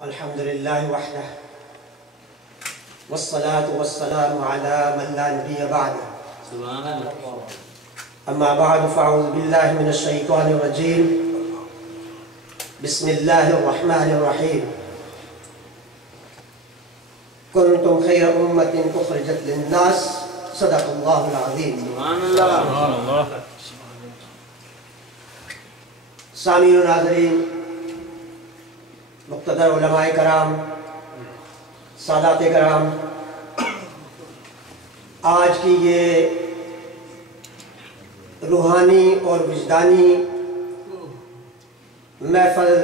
الحمدللہ وحدہ والصلاة والسلام على من لا نبی بعدہ سبحان اللہ اما بعد فاعوذ باللہ من الشیطان الرجیم بسم اللہ الرحمن الرحیم کنتم خیر امت اخرجت للناس صدق اللہ العظیم سبحان اللہ سامعین و ناظرین، مقتدر علماء کرام، سادات کرام، آج کی یہ روحانی اور وجدانی محفل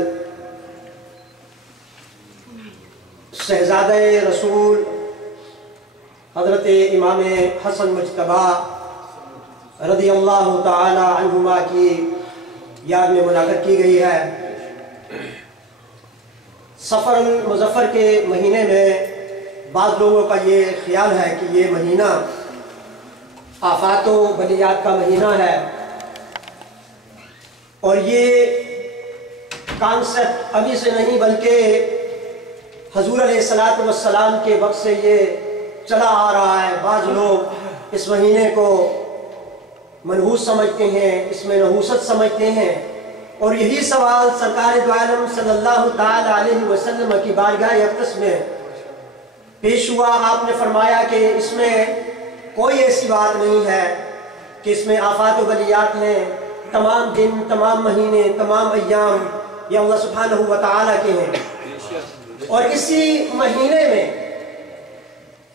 شہزادہ رسول حضرت امام حسن مجتبی رضی اللہ تعالی عنہما کی یاد میں منعقد کی گئی ہے۔ سفر المظفر کے مہینے میں بعض لوگوں کا یہ خیال ہے کہ یہ مہینہ آفات و بلیات کا مہینہ ہے، اور یہ کانسیپٹ ابھی سے نہیں بلکہ حضور علیہ السلام کے وقت سے یہ چلا آ رہا ہے۔ بعض لوگ اس مہینے کو منحوس سمجھتے ہیں، اس میں نحوست سمجھتے ہیں، اور یہی سوال سرکار دو عالم صلی اللہ تعالی علیہ وسلم کی بارگاہ اقدس میں پیش ہوا۔ آپ نے فرمایا کہ اس میں کوئی ایسی بات نہیں ہے کہ اس میں آفات و بلیات ہیں۔ تمام دن، تمام مہینے، تمام ایام یہ اللہ سبحانہ و تعالیٰ کے ہیں، اور اسی مہینے میں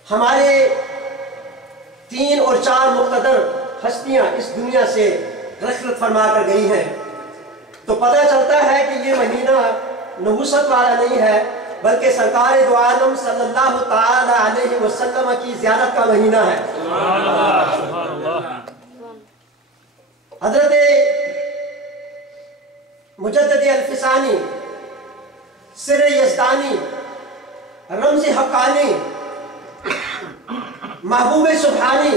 ہمارے 3 اور 4 مقتدر ہستیاں اس دنیا سے رخصت فرما کر گئی ہیں، تو پتہ چلتا ہے کہ یہ مہینہ نحوست والا نہیں ہے بلکہ سرکار دو عالم صلی اللہ تعالی علیہ وسلم کی زیارت کا مہینہ ہے۔ حضرت مجدد الفسانی، سر یزدانی، رمز حقانی، محبوب سبحانی،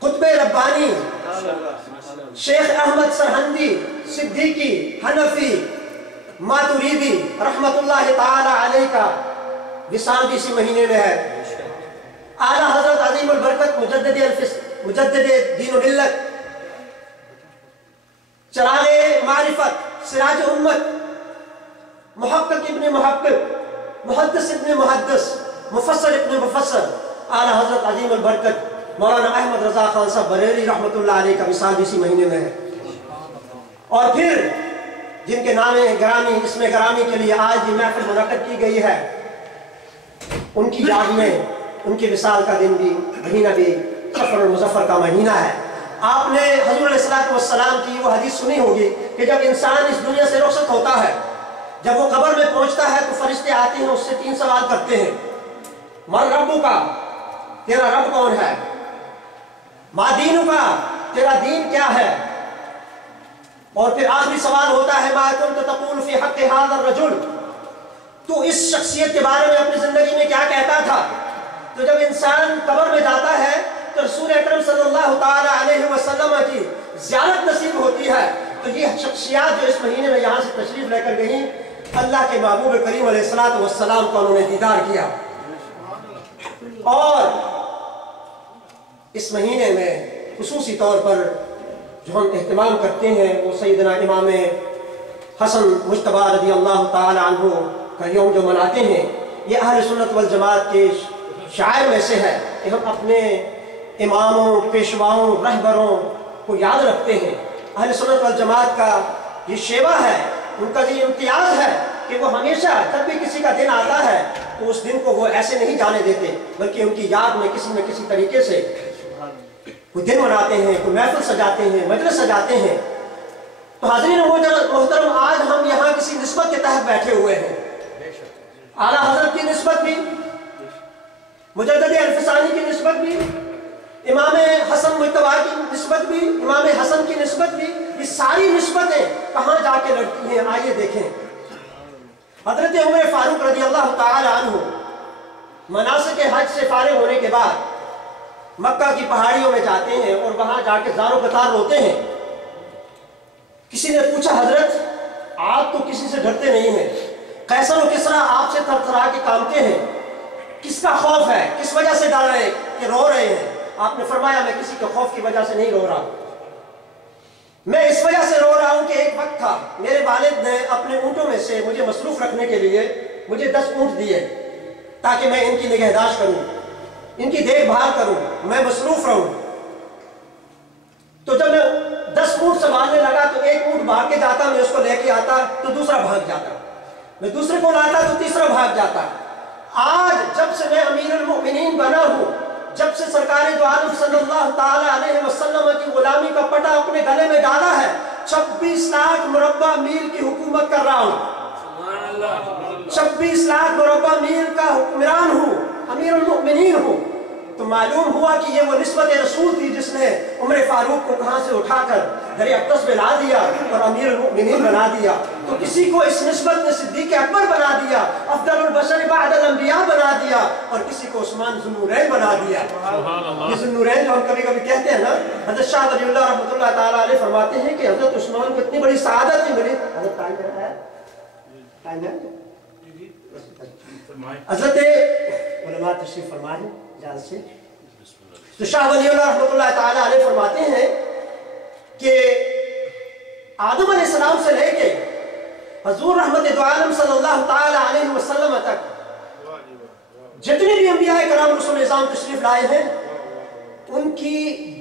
قطب ربانی، شیخ احمد سرہندی، صدیقی، حنفی، ماتوریدی رحمت اللہ تعالی علیہ کا وصال بھی اسی مہینے میں ہے۔ اعلیٰ حضرت عظیم البرکت مجدد دین و ملت، چراغ معرفت، سراج امت، محقق ابن محقق، محدث ابن محدث، مفسر ابن مفسر، اعلیٰ حضرت عظیم البرکت مولانا احمد رضا خان صاحب بریلوی رحمت اللہ علیہ کا وصال بھی اسی مہینے میں ہے۔ اور پھر جن کے نام گرامی، اسم گرامی کے لیے آج یہ محفل منعقد کی گئی ہے، ان کی یاد میں ان کے وصال کا دن بھی، مہینہ بھی سفر المظفر کا مہینہ ہے۔ آپ نے حضور علیہ السلام کی وہ حدیث سنی ہوگی کہ جب انسان اس دنیا سے رخصت ہوتا ہے، جب وہ قبر میں پہنچتا ہے تو فرشتے آتے ہیں، اس سے 3 سوال کرتے ہیں۔ من ربو کا، تیرا رب کون ہے؟ ما دینو کا، تیرا دین کیا ہے؟ اور پھر آخری سوال ہوتا ہے ما کنت تقول فی حق ھذا الرجل، تو اس شخصیت کے بارے میں اپنی زندگی میں کیا کہتا تھا؟ تو جب انسان قبر میں جاتا ہے تو رسول اکرم صلی اللہ تعالی علیہ وسلم کی زیارت نصیب ہوتی ہے، تو یہ شخصیات جو اس مہینے میں یہاں سے تشریف لے کر گئیں، اللہ کے محبوب کریم علیہ السلام کو انہوں نے دیدار کیا۔ اور اس مہینے میں خصوصی طور پر جو ہم اہتمام کرتے ہیں وہ سیدنا امام حسن مجتبی رضی اللہ تعالی عنہ کا یوم جو مناتے ہیں، یہ اہل سنت والجماعت کے شعائر میں سے ہے کہ ہم اپنے اماموں، پیشواؤں، رہبروں کو یاد رکھتے ہیں۔ اہل سنت والجماعت کا یہ شیوا ہے، ان کا یہ امتیاز ہے کہ وہ ہمیشہ جب بھی کسی کا دن آتا ہے تو اس دن کو وہ ایسے نہیں جانے دیتے، بلکہ ان کی یاد میں کسی نہ کسی طریقے سے کوئی دن مناتے ہیں، کوئی محفل سجاتے ہیں، مجلس سجاتے ہیں۔ تو حاضرین محترم، آج ہم یہاں کسی نسبت کے تحت بیٹھے ہوئے ہیں، اعلیٰ حضرت کی نسبت بھی، مجدد الفسانی کی نسبت بھی، امام حسن مجتبی کی نسبت بھی، امام حسن کی نسبت بھی، یہ ساری نسبتیں کہاں جا کے لڑتی ہیں؟ آئیے دیکھیں۔ حضرت عمر فاروق رضی اللہ تعالی عنہ مناسک حج سے فارغ ہونے کے بعد مکہ کی پہاڑیوں میں جاتے ہیں اور وہاں جا کے زار و قطار روتے ہیں۔ کسی نے پوچھا حضرت آپ تو کسی سے ڈرتے نہیں ہیں، قیصر و کسریٰ آپ سے تھرتھرا کے کانپتے ہیں، کس کا خوف ہے؟ کس وجہ سے ڈر رہے ہیں کہ رو رہے ہیں؟ آپ نے فرمایا میں کسی کے خوف کی وجہ سے نہیں رو رہا، میں اس وجہ سے رو رہا ہوں کہ ایک وقت تھا میرے والد نے اپنے اونٹوں میں سے مجھے مصروف رکھنے کے لیے مجھے 10 اونٹ دیے تاکہ میں ان کی نگہداشت کروں، ان کی دیکھ بھال کروں، میں مصروف رہوں۔ تو جب میں 10 اونٹ سنبھالنے لگا تو ایک اونٹ بھاگ کے جاتا، میں اس کو لے کے آتا تو دوسرا بھاگ جاتا، میں دوسرے کو لاتا تو تیسرا بھاگ جاتا۔ آج جب سے میں امیر المؤمنین بنا ہوں، جب سے سرکار دو عالم صلی اللہ تعالی علیہ وسلم کی غلامی کا پٹا اپنے گلے میں ڈالا ہے، 26 لاکھ مربع میل کی حکومت کر رہا ہوں، 26 لاکھ مربع میل کا حکمران ہوں، امیر المؤمنین ہوں۔ تو معلوم ہوا کہ یہ وہ نسبت رسول تھی جس نے عمر فاروق کو کہاں سے اٹھا کر در اقدس میں لا دیا اور امیر المؤمنین بنا دیا۔ تو کسی کو اس نسبت نے صدیق اکبر بنا دیا، افضل البشر بعد الانبیاء بنا دیا، اور کسی کو عثمان ذو النورین بنا دیا۔ یہ ذو النورین جو ہم کبھی کبھی کہتے ہیں نا، حضرت شاہ ولی اللہ رحمۃ اللہ تعالیٰ علیہ فرماتے ہیں کہ حضرت عثمان کو اتنی بڑی سعادت نہیں ملی۔ حضرت ٹائم ہے؟ حضرت علماء تشریف فرمائیں اجازت سے۔ تو شاہ ولی اللہ رحمۃ اللہ تعالیٰ علیہ فرماتے ہیں کہ آدم علیہ السلام سے لے کے حضور رحمت دو عالم صلی اللہ تعالیٰ علیہ وسلم تک جتنے بھی انبیاء کرام رسول نظام تشریف لائے ہیں، ان کی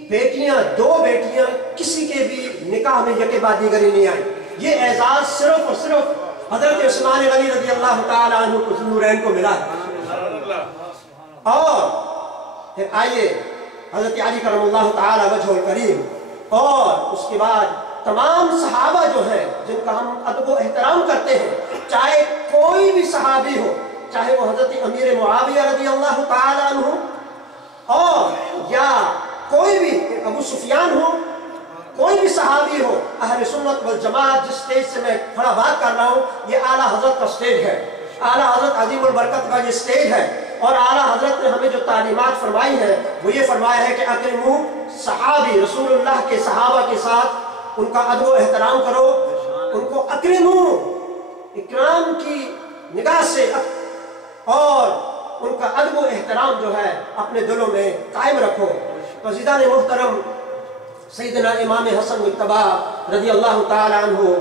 بیٹیاں 2 بیٹیاں کسی کے بھی نکاح میں یکے بعد دیگری نہیں آئی۔ یہ اعزاز صرف اور صرف حضرت عثمان غنی رضی اللہ تعالیٰ عنہ کو ذو النورین کو ملا۔ اور پھر آئیے حضرت علی کرم اللہ تعالی وجہ الکریم، اور اس کے بعد تمام صحابہ جو ہیں جن کا ہم ادب و احترام کرتے ہیں، چاہے کوئی بھی صحابی ہو، چاہے وہ حضرت امیر معاویہ رضی اللہ تعالی عنہ اور یا کوئی بھی ابو سفیان ہو، کوئی بھی صحابی ہو، اہل سنت والجماعت جس سٹیج سے میں کھڑا بات کر رہا ہوں، یہ اعلیٰ حضرت کا سٹیج ہے، اعلیٰ حضرت عظیم البرکت کا یہ سٹیج ہے۔ اور اعلیٰ حضرت نے ہمیں جو تعلیمات فرمائی ہیں وہ یہ فرمایا ہے کہ اکرموا صحابی، رسول اللہ کے صحابہ کے ساتھ ان کا ادب و احترام کرو، ان کو اکرموا، اکرام کی نگاہ سے، اور ان کا ادب و احترام جو ہے اپنے دلوں میں قائم رکھو۔ تو عزیزان محترم، سیدنا امام حسن مجتبی رضی اللہ تعالی عنہ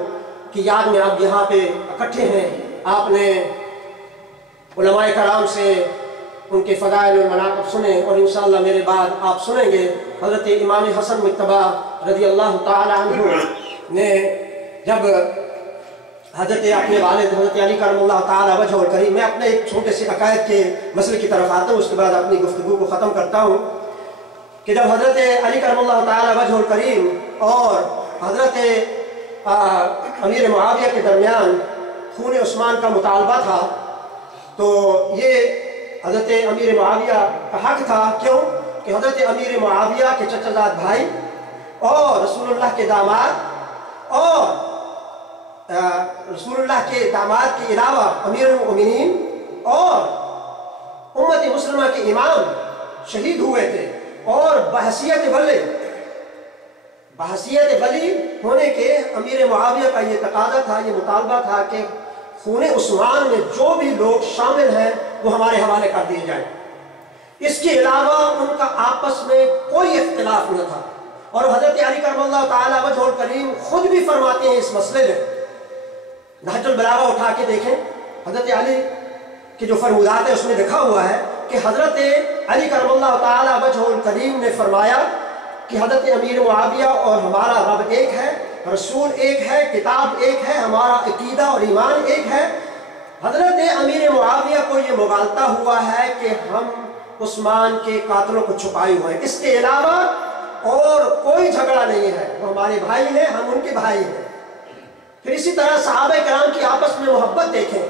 کی یاد میں آپ یہاں پہ اکٹھے ہیں۔ آپ نے علماء کرام سے ان کے فضائل اور مناقب سنے، اور انشاءاللہ میرے بعد آپ سنیں گے حضرت امام حسن مجتبی رضی اللہ تعالی عنہ نے جب حضرت اپنے والد حضرت علی کرم اللہ تعالی وجہ الکریم، میں اپنے ایک چھوٹے سے عقائد کے مسئلے کی طرف آتا ہوں، اس کے بعد اپنی گفتگو کو ختم کرتا ہوں، کہ جب حضرت علی کرم اللہ تعالی وجہ الکریم اور حضرت امیر معاویہ کے درمیان خون عثمان کا مطالبہ تھا، تو یہ حضرت امیر معاویہ کا حق تھا۔ کیوں؟ کہ حضرت امیر معاویہ کے چچا زاد بھائی اور رسول اللہ کے داماد، اور رسول اللہ کے داماد کے علاوہ امیر المؤمنین اور امت مسلمہ کے امام شہید ہوئے تھے، اور بحیثیت ولی ہونے کے امیر معاویہ کا یہ تقاضا تھا، یہ مطالبہ تھا کہ خون عثمان میں جو بھی لوگ شامل ہیں وہ ہمارے حوالے کر دیے جائیں۔ اس کے علاوہ ان کا آپس میں کوئی اختلاف نہ تھا، اور حضرت علی کرم اللہ تعالی وجہ الکریم خود بھی فرماتے ہیں اس مسئلے میں، نہج البلاغہ اٹھا کے دیکھیں، حضرت علی کے جو فرمودات ہے اس میں لکھا ہوا ہے کہ حضرت علی کرم اللہ تعالی وجہ الکریم نے فرمایا کہ حضرت امیر معاویہ اور ہمارا رب ایک ہے، رسول ایک ہے، کتاب ایک ہے، ہمارا عقیدہ اور ایمان ایک ہے۔ حضرت امیر معاویہ کو یہ مغالطہ ہوا ہے کہ ہم عثمان کے قاتلوں کو چھپائے ہوئے ہیں، اس کے علاوہ اور کوئی جھگڑا نہیں ہے، وہ ہمارے بھائی ہیں، ہم ان کے بھائی ہیں۔ پھر اسی طرح صحابہ کرام کی آپس میں محبت دیکھیں،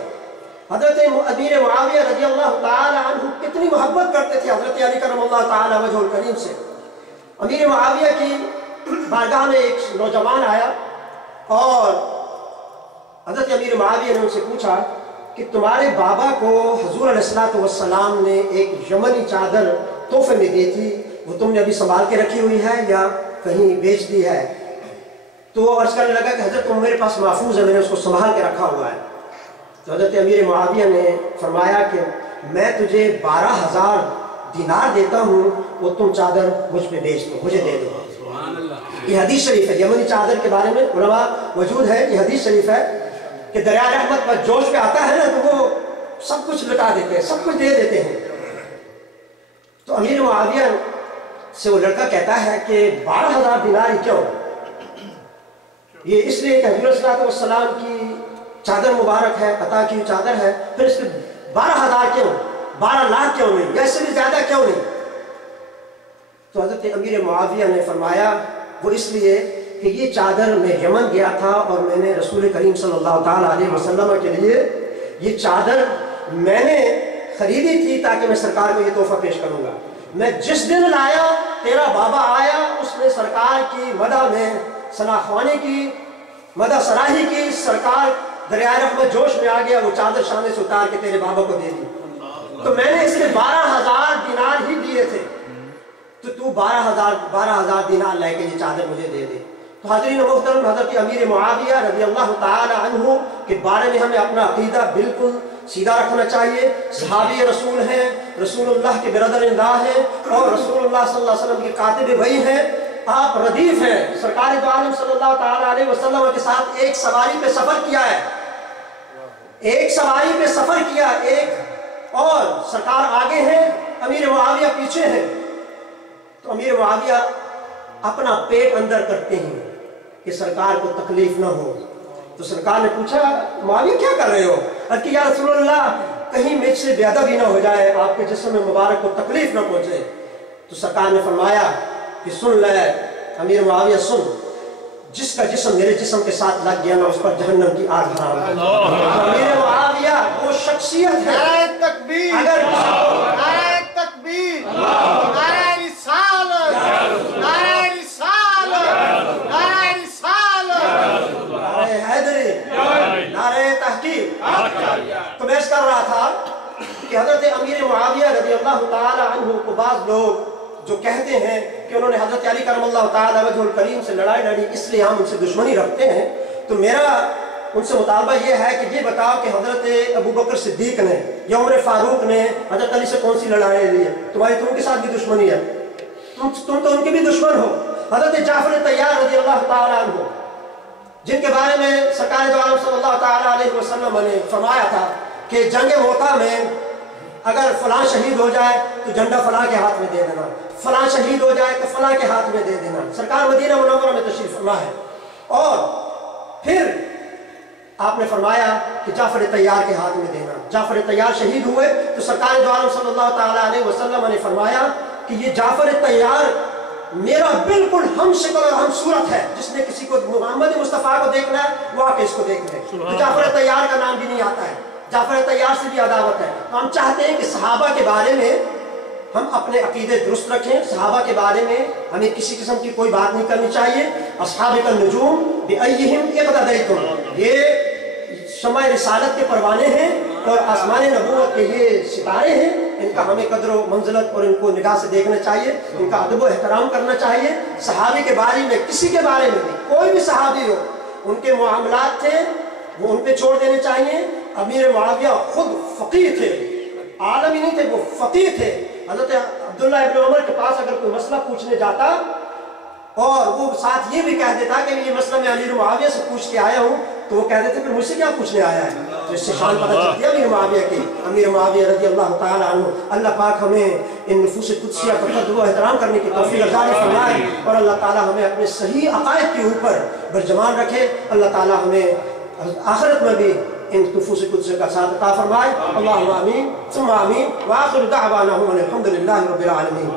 حضرت امیر معاویہ رضی اللہ تعالی عنہ کتنی محبت کرتے تھے حضرت علی کرم اللہ تعالی وجہ الکریم سے۔ امیر معاویہ کی بارگاہ میں ایک نوجوان آیا، اور حضرت امیر معاویہ نے ان سے پوچھا کہ تمہارے بابا کو حضور علیہ السلام نے ایک یمنی چادر تحفے میں دی تھی، وہ تم نے ابھی سنبھال کے رکھی ہوئی ہے یا کہیں بیچ دی ہے؟ تو وہ عرض کرنے لگا کہ حضرت میرے پاس محفوظ ہے، میں نے اس کو سنبھال کے رکھا ہوا ہے۔ تو حضرت امیر معاویہ نے فرمایا کہ میں تجھے 12,000 دینار دیتا ہوں، وہ تم چادر مجھ پہ بیچ دو، مجھے دے دو۔ یہ حدیث شریف ہے، یمنی چادر کے بارے میں علماء موجود ہے، یہ حدیث شریف ہے کہ دریا رحمت پر جوش پہ آتا ہے نا تو وہ سب کچھ لٹا دیتے ہیں، سب کچھ دے دیتے ہیں۔ تو امیر معاویہ سے وہ لڑکا کہتا ہے کہ 12,000 دینار کیوں؟ یہ اس لیے کہ حضور صلی اللہ علیہ وسلم کی چادر مبارک ہے، عطا کی چادر ہے، پھر اس کے 12,000 کیوں؟ 12 لاکھ کیوں نہیں؟ یا اس سے بھی زیادہ کیوں نہیں؟ تو حضرت امیر معاویہ نے فرمایا وہ اس لیے کہ یہ چادر میں یمن گیا تھا اور میں نے رسول کریم صلی اللہ تعالیٰ علیہ وسلم کے لیے یہ چادر میں نے خریدی تھی تاکہ میں سرکار کو یہ تحفہ پیش کروں گا۔ میں جس دن لایا تیرا بابا آیا، اس نے سرکار کی مدح میں ثنا خوانی کی، مدح سراہی کی، سرکار دریائے رحمت جوش میں آ گیا، وہ چادر شانے سے اتار کے تیرے بابا کو دے دی۔ تو میں نے اس کے 12,000 دینار ہی دیے تھے، تو 12,000 دینار لے کے یہ چادر مجھے دے دے۔ تو حاضرین محترم، حضرت امیر معاویہ رضی اللہ تعالی عنہ کے بارے میں ہمیں اپنا عقیدہ بالکل سیدھا رکھنا چاہیے۔ صحابی رسول ہیں، رسول اللہ کے برادر انداز ہیں، اور رسول اللہ صلی اللہ علیہ وسلم کے کاتب بھائی ہیں۔ آپ ردیف ہیں، سرکار دو عالم صلی اللہ تعالی علیہ وسلم کے ساتھ ایک سواری پہ سفر کیا ہے، ایک سواری پہ سفر کیا، ایک اور سرکار آگے ہیں، امیر معاویہ پیچھے ہیں۔ تو امیر معاویہ اپنا پیٹ اندر کرتے ہیں کہ سرکار کو تکلیف نہ ہو۔ تو سرکار نے پوچھا معاویہ کیا کر رہے ہو؟ عرض کہ یا رسول اللہ کہیں مجھ سے بے ادبی نہ ہو جائے، آپ کے جسم مبارک کو تکلیف نہ پہنچے۔ تو سرکار نے فرمایا کہ سن لے امیر معاویہ، سن، جس کا جسم میرے جسم کے ساتھ لگ گیا نا اس پر جہنم کی آگ حرام ہے۔ امیر معاویہ وہ شخصیت ہے، نعرہ تکبیر، اگر نعرہ تکبیر، نعرہ رسالت، نعرہ رسالت، نعرہ رسالت، نعرہ حیدری، نعرہ تحقیق۔ تو میں اس کر رہا تھا کہ حضرت امیر معاویہ رضی اللہ تعالی عنہ کو بعض لوگ جو کہتے ہیں کہ انہوں نے حضرت علی کرم اللہ تعالی وجہ الکریم سے لڑائی لڑی اس لیے ہم ان سے دشمنی رکھتے ہیں، تو میرا ان سے مطالبہ یہ ہے کہ یہ بتاؤ کہ حضرت ابو بکر صدیق نے یا عمر فاروق نے حضرت علی سے کون سی لڑائی لی ہے؟ تمہاری تو ان کے ساتھ بھی دشمنی ہے، تم تو ان کے بھی دشمن ہو۔ حضرت جعفر طیار رضی اللہ تعالی عنہ، جن کے بارے میں سرکار دو عالم صلی اللہ تعالی علیہ وسلم نے فرمایا تھا کہ جنگ موتا میں اگر فلاں شہید ہو جائے تو جھنڈا فلاں کے ہاتھ میں دے دینا، فلاں شہید ہو جائے تو فلاں کے ہاتھ میں دے دینا۔ سرکار مدینہ منورہ میں تشریف فرما ہے، اور پھر آپ نے فرمایا کہ جعفر طیار کے ہاتھ میں دینا۔ جعفر طیار شہید ہوئے تو سرکار دو عالم صلی اللہ تعالی علیہ وسلم نے فرمایا کہ یہ جعفر طیار میرا بالکل ہم شکل اور ہم صورت ہے، جس نے کسی کو محمد مصطفیٰ کو دیکھنا ہے وہ آ کے اس کو دیکھ لے۔ تو جعفر طیار کا نام بھی نہیں آتا ہے، جعفر طیار سے بھی عداوت ہے۔ تو ہم چاہتے ہیں کہ صحابہ کے بارے میں ہم اپنے عقیدے درست رکھیں، صحابہ کے بارے میں ہمیں کسی قسم کی کوئی بات نہیں کرنی چاہیے۔ اصحاب النجوم بأیہم اقتدیتم، یہ شمع رسالت کے پروانے ہیں اور آسمان نبوت کے یہ ستارے ہیں، ان کا ہمیں قدر و منزلت اور ان کو نگاہ سے دیکھنا چاہیے، ان کا ادب و احترام کرنا چاہیے۔ صحابی کے بارے میں کسی کے بارے میں بھی، کوئی بھی صحابی ہو، ان کے معاملات تھے وہ ان پہ چھوڑ دینے چاہیے۔ امیر معاویہ خود فقیہ تھے، عالم ہی نہیں تھے، وہ فقیہ تھے۔ حضرت عبداللہ ابن عمر کے پاس اگر کوئی مسئلہ پوچھنے جاتا اور وہ ساتھ یہ بھی کہہ دیتا کہ یہ مسئلہ میں امیر معاویہ سے پوچھ کے آیا ہوں، تو وہ کہہ دیتے پھر مجھ سے کیا پوچھنے آیا ہے؟ تو اس سے شان پتہ چلتی ہے امیر معاویہ کی۔ امیر معاویہ رضی اللہ تعالی عنہ، اللہ پاک ہمیں ان نفوس قدسیہ کا قدر و احترام کرنے کی توفیق عطا فرمائے، اور اللہ تعالی ہمیں اپنے صحیح عقائد کے اوپر برجمان رکھے۔ اللہ تعالی ہمیں آخرت میں بھی ان نفوس قدسیہ کا ساتھ عطا فرمائے۔ اللہم آمین ثم آمین، وآخر دعوانا الحمد للہ رب العالمین۔